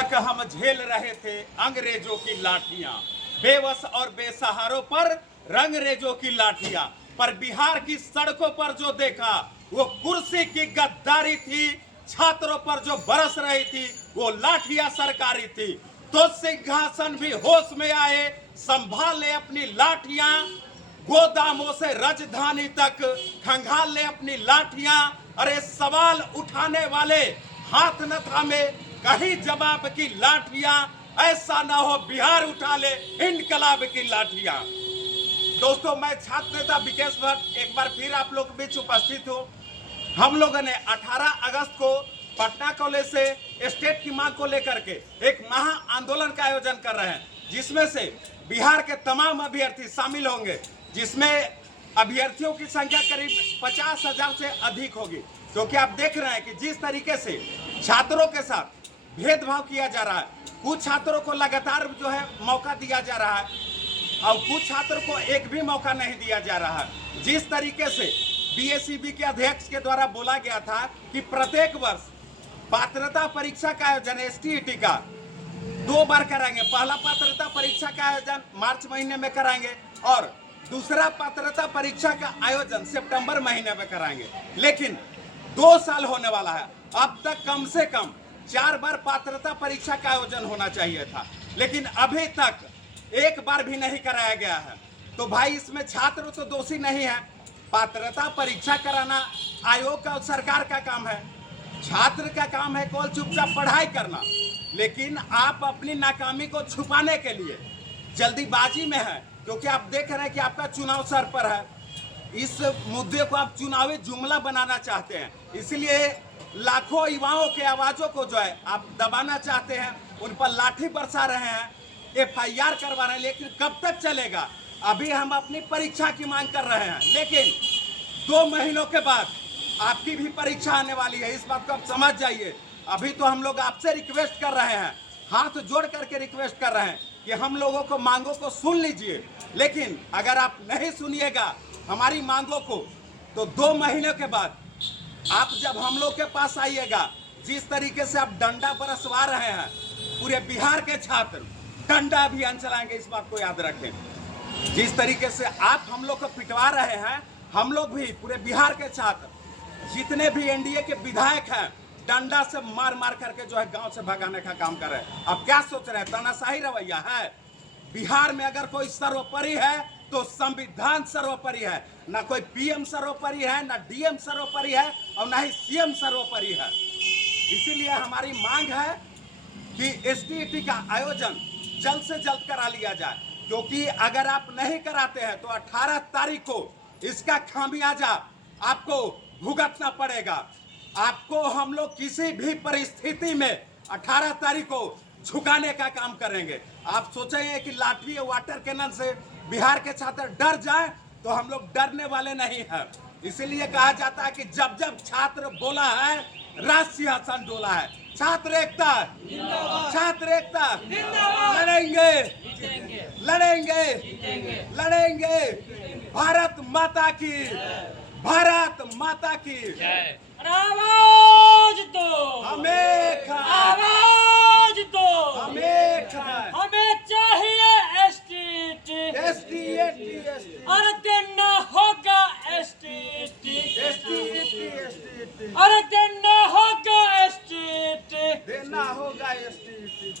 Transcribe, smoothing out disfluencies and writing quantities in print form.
तक हम झेल रहे थे अंग्रेजों की लाठियां, बेबस और बेसहारों पर रंगरेजों की लाठियां, पर बिहार की सड़कों पर जो देखा वो कुर्सी की गद्दारी थी, छात्रों पर जो बरस रही थी वो लाठियां सरकारी थी। तो सिंहासन भी होश में आए, संभाल ले अपनी लाठियां, गोदामों से राजधानी तक खंगाल ले अपनी लाठियां। अरे सवाल उठाने वाले हाथ न थामे, कहीं जवाब की लाठियां, ऐसा ना हो बिहार उठा ले इनकलाब की लाठियां। दोस्तों, मैं छात्र नेता विकेश भट्ट एक बार फिर आप लोग के बीच उपस्थित हूँ। हम लोगों ने 18 अगस्त को पटना कॉलेज से स्टेट की मांग को लेकर के एक महा आंदोलन का आयोजन कर रहे हैं, जिसमें से बिहार के तमाम अभ्यर्थी शामिल होंगे, जिसमें अभ्यर्थियों की संख्या करीब 50,000 से अधिक होगी। क्योंकि आप देख रहे हैं कि जिस तरीके से छात्रों के साथ भेदभाव किया जा रहा है, कुछ छात्रों को लगातार जो है मौका दिया जा रहा है और कुछ छात्रों को एक भी मौका नहीं दिया जा रहा है। जिस तरीके से बीएसईबी के अध्यक्ष के द्वारा बोला गया था कि प्रत्येक वर्ष पात्रता परीक्षा का आयोजन एसटीईटी का 2 बार कराएंगे। पहला पात्रता परीक्षा का आयोजन मार्च महीने में कराएंगे और दूसरा पात्रता परीक्षा का आयोजन सितंबर महीने में कराएंगे। लेकिन 2 साल होने वाला है, अब तक कम से कम 4 बार पात्रता परीक्षा का आयोजन होना चाहिए था, लेकिन अभी तक एक बार भी नहीं कराया गया है। तो भाई, इसमें छात्र तो दोषी नहीं है। पात्रता परीक्षा कराना आयोग का और सरकार का काम है, छात्र का काम है केवल चुपचाप पढ़ाई करना। लेकिन आप अपनी नाकामी को छुपाने के लिए जल्दीबाजी में है, क्योंकि आप देख रहे हैं कि आपका चुनाव सर पर है। इस मुद्दे को आप चुनावी जुमला बनाना चाहते हैं, इसलिए लाखों युवाओं के आवाजों को जो है आप दबाना चाहते हैं, उन पर लाठी बरसा रहे हैं, एफआईआर करवा रहे हैं। लेकिन कब तक चलेगा? अभी हम अपनी परीक्षा की मांग कर रहे हैं, लेकिन 2 महीनों के बाद आपकी भी परीक्षा आने वाली है, इस बात को आप समझ जाइए। अभी तो हम लोग आपसे रिक्वेस्ट कर रहे हैं, हाथ जोड़ करके रिक्वेस्ट कर रहे हैं कि हम लोगों को मांगों को सुन लीजिए। लेकिन अगर आप नहीं सुनिएगा हमारी मांगों को, तो 2 महीने के बाद आप जब हम लोग के पास आइएगा, जिस तरीके से आप डंडा बरसवा रहे हैं, पूरे बिहार के छात्र डंडा अभियान चलाएंगे, इस बात को याद रखें। जिस तरीके से आप हम लोग को पिटवा रहे हैं, हम लोग भी पूरे बिहार के छात्र जितने भी एनडीए के विधायक हैं, डंडा से मार मार करके जो है गांव से भगाने का काम कर रहे हैं। अब क्या सोच रहे हैं, तानाशाही रवैया है? बिहार में अगर कोई सर्वोपरि है तो संविधान सर्वोपरि है। ना कोई पीएम सर्वोपरि है, ना डीएम सर्वोपरि है और ना ही सीएम सर्वोपरि है। इसीलिए हमारी मांग है कि एसटीईटी का आयोजन जल्द से जल्द करा लिया जाए, क्योंकि अगर आप नहीं कराते हैं तो 18 तारीख को इसका खामियाजा आपको भुगतना पड़ेगा। आपको हम लोग किसी भी परिस्थिति में 18 तारीख को झुकाने का काम करेंगे। आप सोचेंगे कि लाठी या वाटर कैनन से बिहार के छात्र डर जाए, तो हम लोग डरने वाले नहीं हैं। इसीलिए कहा जाता है कि जब जब छात्र बोला है, राष्ट्र सिंहासन डोला है। छात्र एकता, छात्र एकता, लड़ेंगे लड़ेंगे लड़ेंगे। भारत माता की, भारत माता की आवाज दो, हमें आवाज दो, हमें चाहिए एसटीटी, एसटीईटी, और देना होगा एसटीटी, एसटीईटी, और देना होगा एसटीटी, देना होगा एसटीईटी।